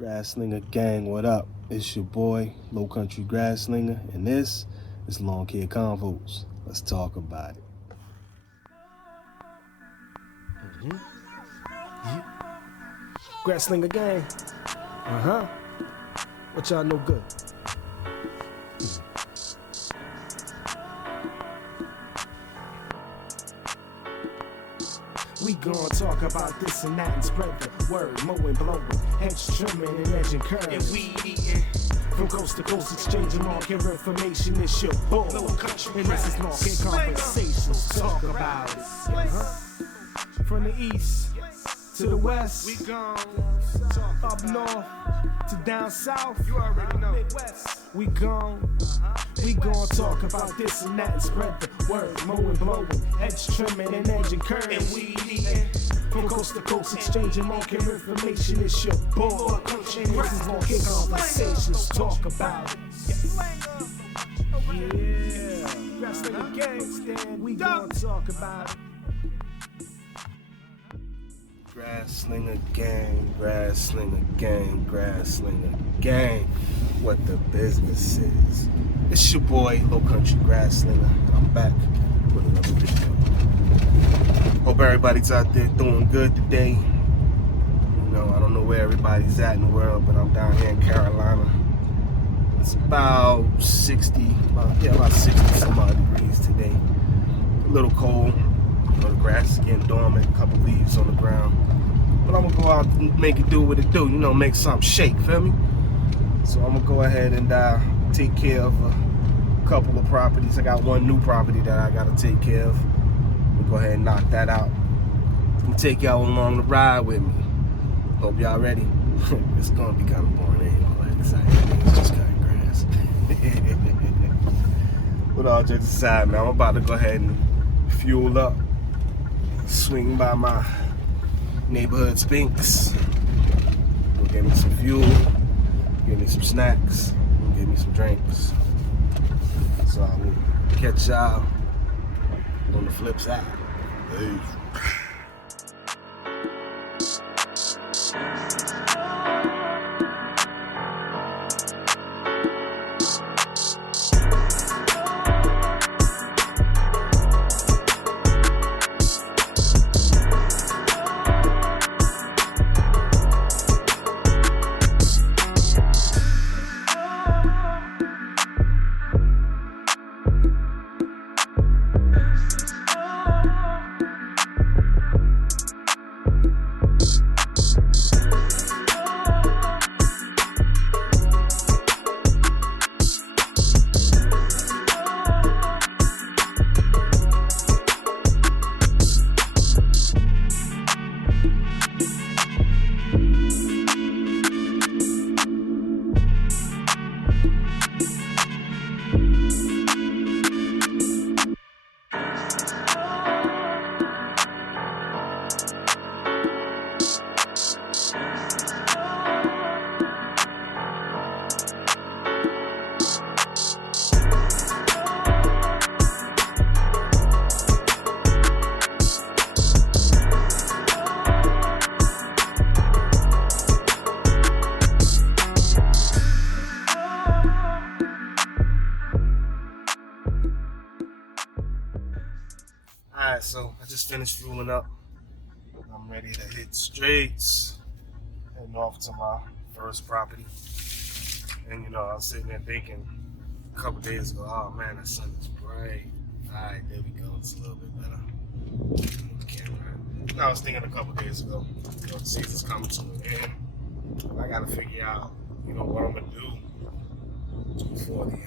Grasslinger gang, what up? It's your boy, Low Country Grasslinger, and this is Lawn Care Convos. Let's talk about it. Yeah. Grasslinger gang. What y'all know good? We gon' talk about this and that and spread the word, mowing, blowing, hedge trimming and edging curves. And we eating from coast to coast, exchanging market information. It's your boy, and this is Market Conversations. Talk about it. From the east to the west, we gon' up north to down south. You already know. Midwest. We gon' talk about this and that and spread the word, mowing, blowing, hedge trimming and edging curves. And we eating from coast to coast, exchanging market information. It's your boy, and this is Market Conversations. Talk about it. Yeah, Grasslinger gang stand. We gon' talk about it. Grasslinger gang, Grasslinger gang, Grasslinger gang. What the business is. It's your boy, Low Country Grasslinger. I'm back with another video. Hope everybody's out there doing good today. You know, I don't know where everybody's at in the world, but I'm down here in Carolina. It's about 60 some odd degrees today. A little cold. You know, the grass is getting dormant, a couple leaves on the ground. But I'm gonna go out and make it do what it do, you know, make something shake, feel me? So I'm gonna go ahead and take care of a couple of properties. I got one new property that I gotta take care of. We'll go ahead and knock that out. And take y'all along the ride with me. Hope y'all ready. It's gonna be kind of boring, ain't all that exciting. It's just cutting grass. But all jokes aside, man, I'm about to go ahead and fuel up. Swing by my neighborhood Spinks. Go get me some fuel, get me some snacks, and get me some drinks. So I will catch y'all on the flip side. Peace. Alright, so I just finished fueling up. I'm ready to hit streets. Heading off to my first property. And you know, I was sitting there thinking a couple days ago, oh man, the sun is bright. Alright, there we go, it's a little bit better. The camera. I was thinking a couple days ago, you know, the season's coming to an end. I gotta figure out, you know, what I'm gonna do before the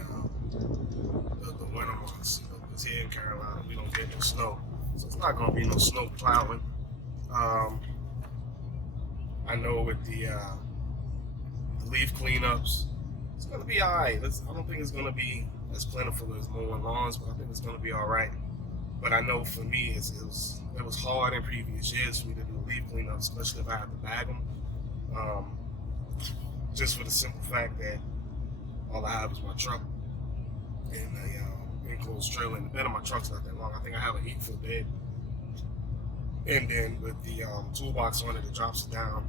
winter months. You know, because here in Carolina, we don't get no snow. So it's not gonna be no snow plowing. I know with the leaf cleanups, it's gonna be alright. I don't think it's gonna be as plentiful as mowing lawns, but I think it's gonna be alright. But I know for me, it was hard in previous years for me to do leaf cleanups, especially if I had to bag them. Just for the simple fact that all I have is my truck and a enclosed trailer, and the bed of my truck's not that long. I think I have an 8-foot bed. And then with the toolbox on it, it drops it down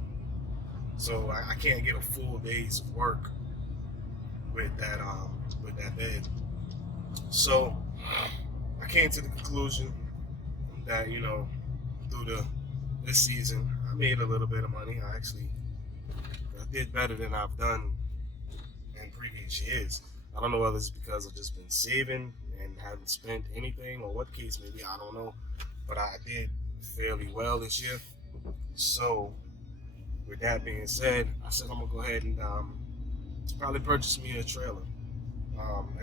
so I can't get a full day's work with that bed. So I came to the conclusion that through this season I made a little bit of money. I did better than I've done in previous years. I don't know whether it's because I've just been saving and haven't spent anything or what case may be. I don't know, but I did fairly well this year. So with that being said, I said I'm gonna go ahead and probably purchase me a trailer.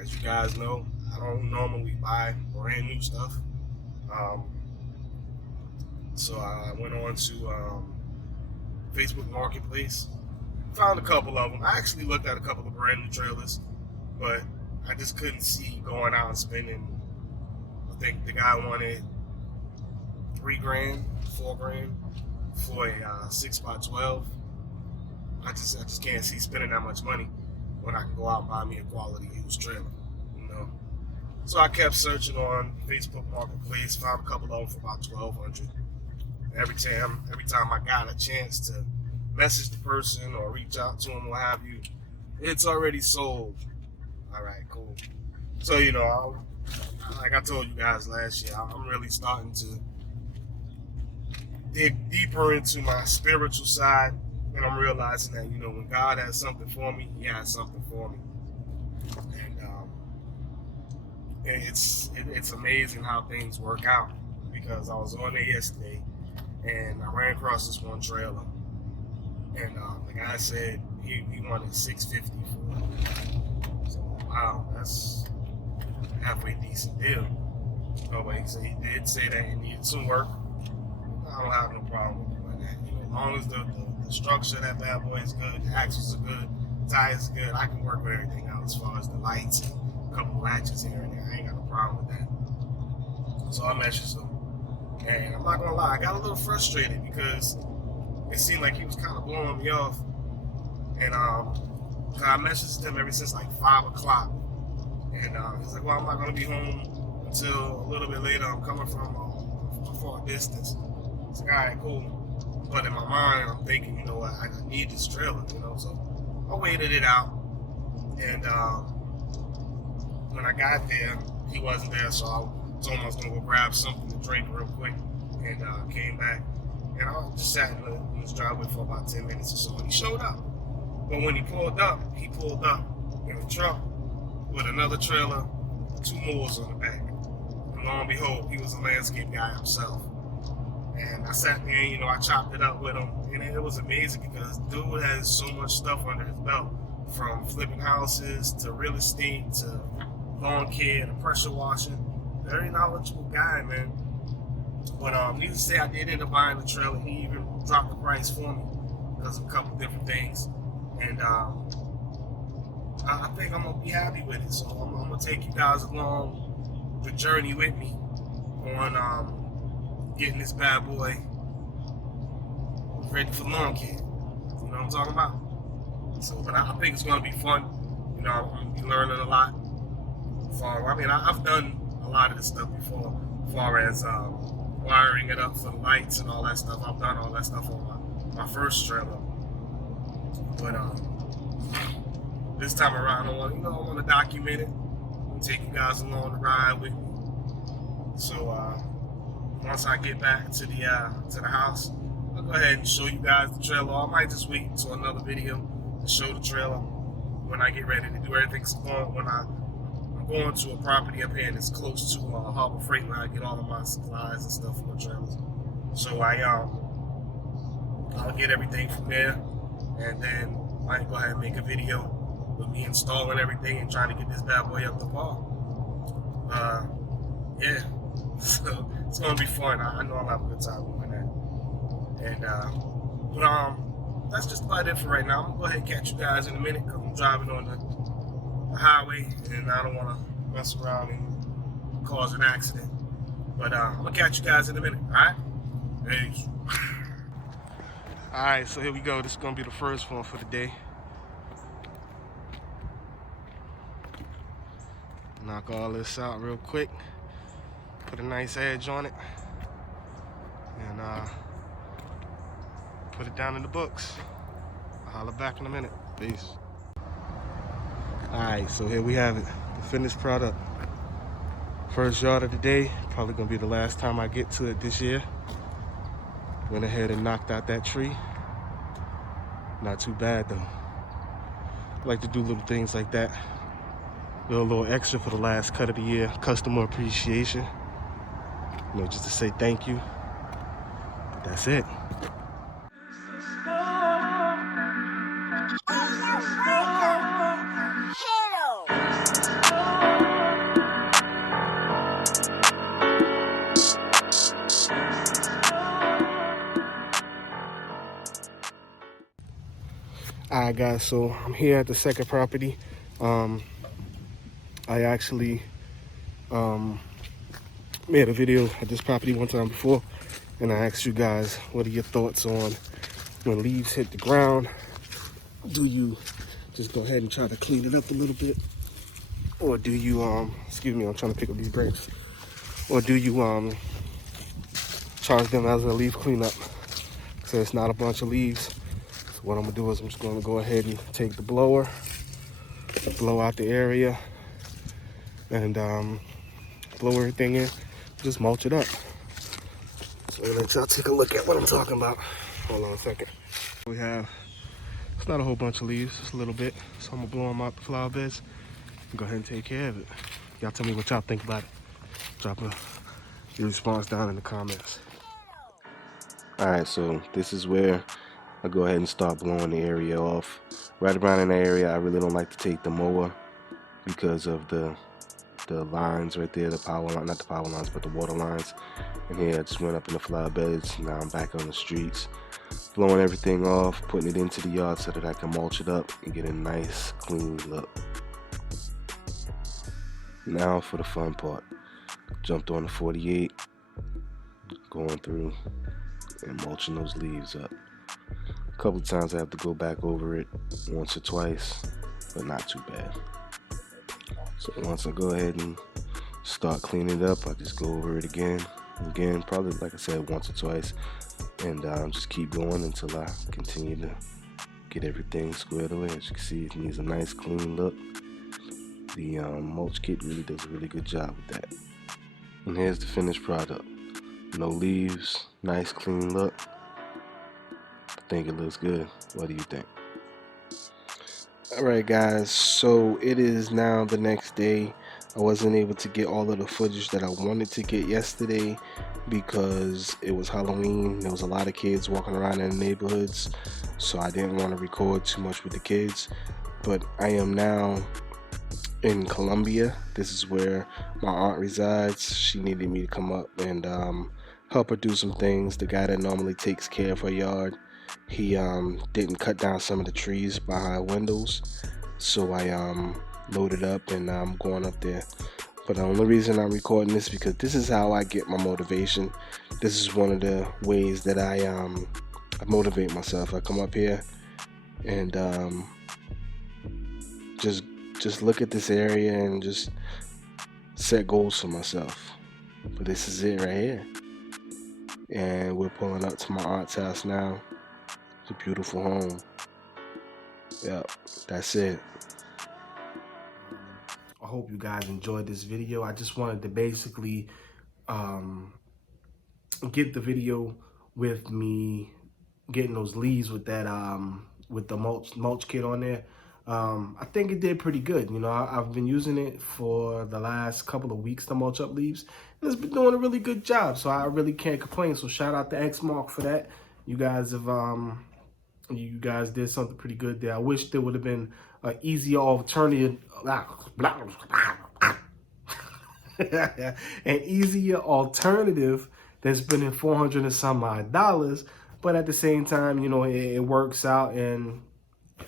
As you guys know, I don't normally buy brand new stuff. Um, so I went on to Facebook Marketplace, found a couple of them. I actually looked at a couple of brand new trailers, but I just couldn't see going out and spending. I think the guy wanted $3,000, $4,000 for a 6x12. I just can't see spending that much money when I can go out and buy me a quality used trailer, you know. So I kept searching on Facebook Marketplace, found a couple of them for about $1,200. Every time I got a chance to message the person or reach out to them, what have you, it's already sold. All right, cool. So like I told you guys last year, I'm really starting to dig deeper into my spiritual side, and I'm realizing that when God has something for me, He has something for me, and it's amazing how things work out. Because I was on there yesterday, and I ran across this one trailer, and the guy said he wanted $650 for it. So wow, that's a halfway decent deal. Oh wait, so he did say that he needed some work. I don't have no problem with doing that. As long as the structure of that bad boy is good, the axles are good, tires are good, I can work with everything else as far as the lights and a couple of latches here and there. I ain't got no problem with that. So I messaged him, and I'm not gonna lie, I got a little frustrated because it seemed like he was kind of blowing me off, and I messaged him ever since like 5 o'clock, and he's like, well, I'm not gonna be home until a little bit later. I'm coming from a far distance. It's like, all right, cool. But in my mind, I'm thinking, you know what, I need this trailer, so I waited it out, and when I got there, he wasn't there, so I told him I was gonna go grab something to drink real quick, and came back, and I just sat in his driveway for about 10 minutes or so, and he showed up. But when he pulled up in a truck with another trailer, 2 moors on the back, and lo and behold, he was a landscape guy himself. And I sat there, I chopped it up with him, and it was amazing because dude has so much stuff under his belt, from flipping houses to real estate to lawn care to pressure washing. Very knowledgeable guy, man. But needless to say, I did end up buying the trailer. He even dropped the price for me because of a couple different things, and I think I'm gonna be happy with it. So I'm gonna take you guys along the journey with me on getting this bad boy ready for lawn care. You know what I'm talking about? So, but I think it's going to be fun. I'm going to be learning a lot. I've done a lot of this stuff before, as far as wiring it up for the lights and all that stuff. I've done all that stuff on my first trailer. But this time around, I want to document it and take you guys along the ride with me. So, once I get back to the house, I'll go ahead and show you guys the trailer. I might just wait until another video to show the trailer when I get ready to do everything. When I'm going to a property up here that's close to Harbor Freight, where I get all of my supplies and stuff for the trailers. So I'll get everything from there, and then I might go ahead and make a video with me installing everything and trying to get this bad boy up to par. Yeah. So it's gonna be fun. I know I'll have a good time doing that. And that's just about it for right now. I'm gonna go ahead and catch you guys in a minute because I'm driving on the highway and I don't want to mess around and cause an accident. But I'm gonna catch you guys in a minute. All right? Peace. All right, so here we go. This is gonna be the first one for the day. Knock all this out real quick. Put a nice edge on it, and put it down in the books. I'll holler back in a minute. Peace. Alright, so here we have it. The finished product. First yard of the day. Probably gonna be the last time I get to it this year. Went ahead and knocked out that tree. Not too bad though. I like to do little things like that. Do a little extra for the last cut of the year. Customer appreciation. You know, just to say thank you. But that's it. Alright guys, so I'm here at the second property. I actually made a video at this property one time before, and I asked you guys, what are your thoughts on when leaves hit the ground? Do you just go ahead and try to clean it up a little bit? Or do you, excuse me, I'm trying to pick up these branches. Or do you charge them as a leaf cleanup? So it's not a bunch of leaves. So what I'm gonna do is I'm just gonna go ahead and take the blower, blow out the area, and blow everything in, just mulch it up. So let y'all take a look at what I'm talking about. Hold on a second. We have, it's not a whole bunch of leaves, just a little bit. So I'm gonna blow them out the flower beds and go ahead and take care of it. Y'all tell me what y'all think about it. Drop your response down in the comments. Alright, so this is where I go ahead and start blowing the area off. Right around in the area, I really don't like to take the mower because of the lines right there, the power line, not the power lines, but the water lines. And here I just went up in the flower beds. Now I'm back on the streets, blowing everything off, putting it into the yard so that I can mulch it up and get a nice clean look. Now for the fun part. Jumped on the 48, going through and mulching those leaves up. A couple of times I have to go back over it once or twice, but not too bad. So once I go ahead and start cleaning it up, I just go over it again, probably like I said, once or twice, and just keep going until I continue to get everything squared away. As you can see, it needs a nice clean look. The mulch kit really does a really good job with that. And here's the finished product. No leaves, nice clean look. I think it looks good. What do you think? Alright guys, so it is now the next day. I wasn't able to get all of the footage that I wanted to get yesterday because it was Halloween. There was a lot of kids walking around in the neighborhoods, so I didn't want to record too much with the kids. But I am now in Columbia. This is where my aunt resides. She needed me to come up and help her do some things. The guy that normally takes care of her yard, he didn't cut down some of the trees by her windows, so I loaded up and I'm going up there. But the only reason I'm recording this is because this is how I get my motivation. This is one of the ways that I motivate myself. I come up here and just look at this area and just set goals for myself. But this is it right here. And we're pulling up to my aunt's house now. It's a beautiful home. Yep, that's it. I hope you guys enjoyed this video. I just wanted to basically get the video with me getting those leaves with that with the mulch kit on there. I think it did pretty good. You know, I've been using it for the last couple of weeks to mulch up leaves, and it's been doing a really good job. So I really can't complain. So shout out to Exmark for that. You guys have you guys did something pretty good there. I wish there would have been an easier alternative. An easier alternative that's been in $400 and some odd, but at the same time, you know, it works out, and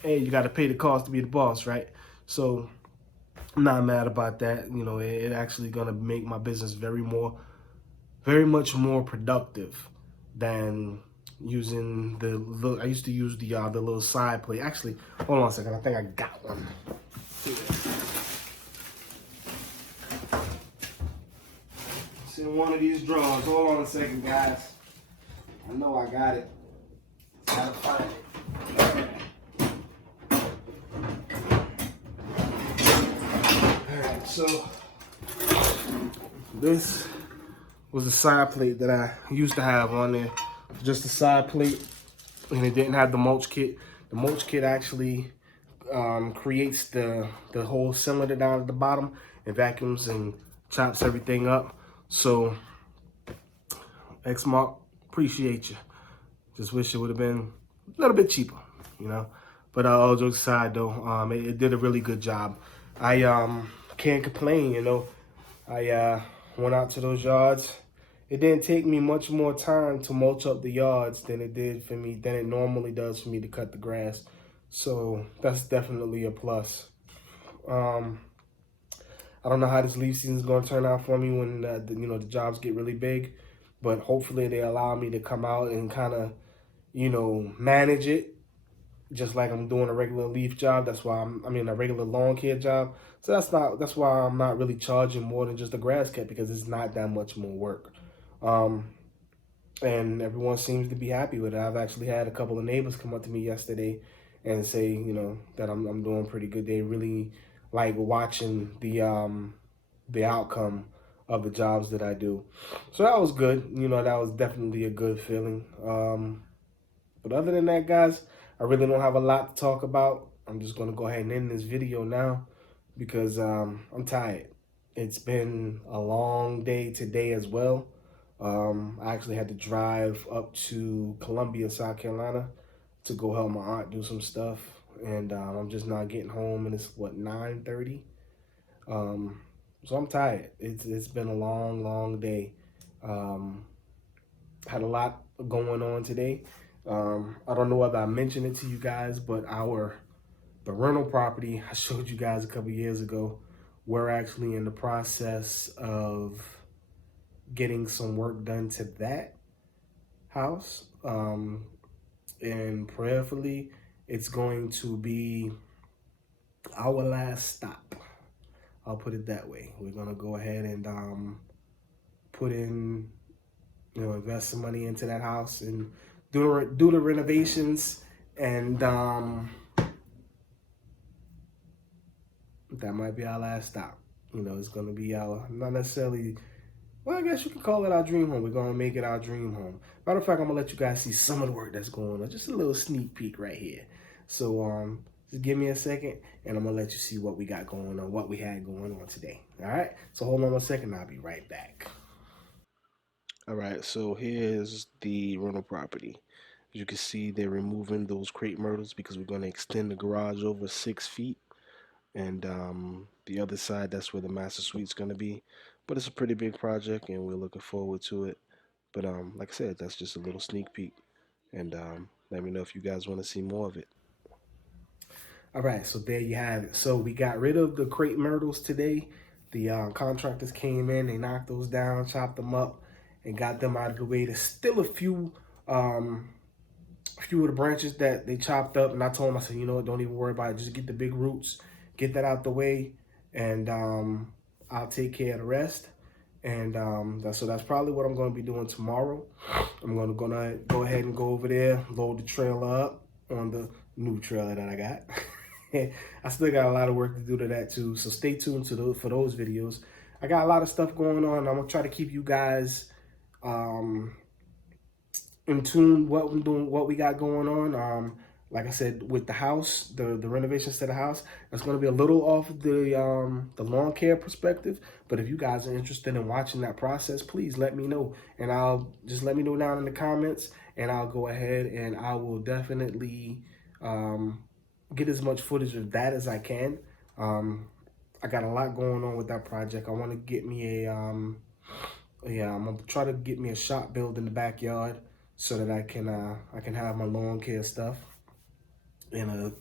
hey, you got to pay the cost to be the boss, right? So I'm not mad about that. You know, it actually gonna make my business very much more productive than using the little. I used to use the little side plate. Actually, hold on a second. I think I got one. It's in one of these drawers. Hold on a second, guys. I know I got it. Gotta find it. So this was a side plate that I used to have on there. Just a side plate, and it didn't have the mulch kit. The mulch kit actually creates the whole cylinder down at the bottom and vacuums and chops everything up. So Exmark, appreciate you. Just wish it would have been a little bit cheaper, you know. But all jokes aside, though, it did a really good job. I can't complain, you know. I went out to those yards. It didn't take me much more time to mulch up the yards than it normally does for me to cut the grass. So that's definitely a plus. I don't know how this leaf season is going to turn out for me when the jobs get really big, but hopefully they allow me to come out and kind of manage it just like I'm doing a regular leaf job. That's why I mean a regular lawn care job. So that's why I'm not really charging more than just a grass cut, because it's not that much more work. And everyone seems to be happy with it. I've actually had a couple of neighbors come up to me yesterday and say, that I'm doing pretty good. They really like watching the outcome of the jobs that I do. So that was good. That was definitely a good feeling. But other than that, guys, I really don't have a lot to talk about. I'm just going to go ahead and end this video now because I'm tired. It's been a long day today as well. I actually had to drive up to Columbia, South Carolina to go help my aunt do some stuff. And I'm just not getting home, and it's, 9:30? So I'm tired. It's been a long day. Had a lot going on today. I don't know whether I mentioned it to you guys, but the rental property I showed you guys a couple years ago, we're actually in the process of getting some work done to that house. And prayerfully, it's going to be our last stop. I'll put it that way. We're going to go ahead and put in, invest some money into that house and do the renovations, and that might be our last stop. It's going to be our, not necessarily, well, I guess you could call it our dream home. We're going to make it our dream home. Matter of fact, I'm going to let you guys see some of the work that's going on. Just a little sneak peek right here. So just give me a second, and I'm going to let you see what we got going on, what we had going on today. All right? So hold on one second. I'll be right back. All right, so here's the rental property. As you can see, they're removing those crepe myrtles because we're going to extend the garage over 6 feet. And the other side, that's where the master suite's going to be. But it's a pretty big project, and we're looking forward to it. But like I said, that's just a little sneak peek. And let me know if you guys want to see more of it. All right, so there you have it. So we got rid of the crepe myrtles today. The contractors came in, they knocked those down, chopped them up, and got them out of the way. There's still a few of the branches that they chopped up, and I told them, I said, you know what, don't even worry about it. Just get the big roots, get that out the way, and I'll take care of the rest. And so that's probably what I'm going to be doing tomorrow. I'm going to go ahead and go over there, load the trailer up on the new trailer that I got. I still got a lot of work to do to that too, so stay tuned for those videos. I got a lot of stuff going on. I'm gonna try to keep you guys in tune what I'm doing, what we got going on. Like I said, with the house, the renovations to the house, that's going to be a little off the lawn care perspective. But if you guys are interested in watching that process, please let me know, and I'll just let me know down in the comments, and I'll go ahead and I will definitely get as much footage of that as I can. I got a lot going on with that project. I want to get me I'm gonna try to get me a shop built in the backyard so that I can have my lawn care stuff in a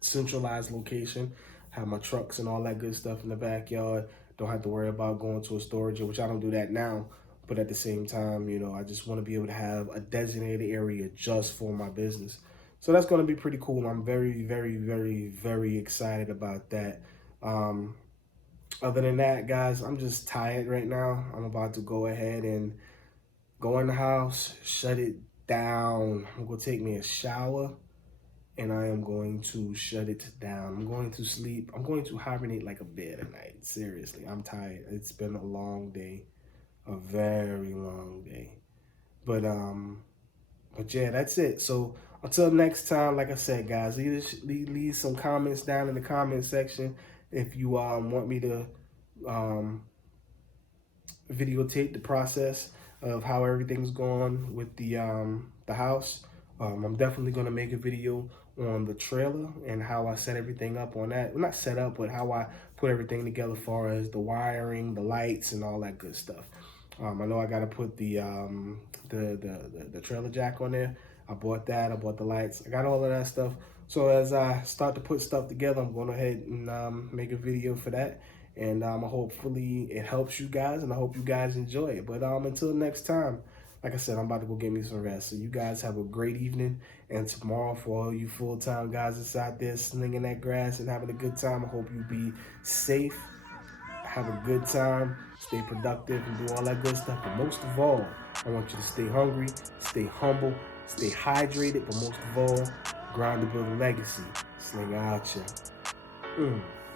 centralized location, have my trucks and all that good stuff in the backyard. Don't have to worry about going to a storage, which I don't do that now. But at the same time, I just want to be able to have a designated area just for my business. So that's going to be pretty cool. I'm very, very, very, very excited about that. Other than that, guys, I'm just tired right now. I'm about to go ahead and go in the house, shut it down. I'm going to take me a shower, and I am going to shut it down. I'm going to sleep. I'm going to hibernate like a bear tonight. Seriously, I'm tired. It's been a long day, a very long day. But yeah, that's it. So until next time, like I said, guys, leave some comments down in the comment section if you want me to um, videotape the process of how everything's going with the house. I'm definitely gonna make a video on the trailer and how I set everything up on that. Well, not set up, but how I put everything together as far as the wiring, the lights, and all that good stuff. I know I gotta put the trailer jack on there. I bought that. I bought the lights. I got all of that stuff. So as I start to put stuff together, I'm going ahead and make a video for that. And hopefully it helps you guys, and I hope you guys enjoy it. But until next time, like I said, I'm about to go get me some rest. So you guys have a great evening. And tomorrow, for all you full-time guys that's out there slinging that grass and having a good time, I hope you be safe, have a good time, stay productive, and do all that good stuff. But most of all, I want you to stay hungry, stay humble, stay hydrated, but most of all, grind to build a legacy. Sling out ya.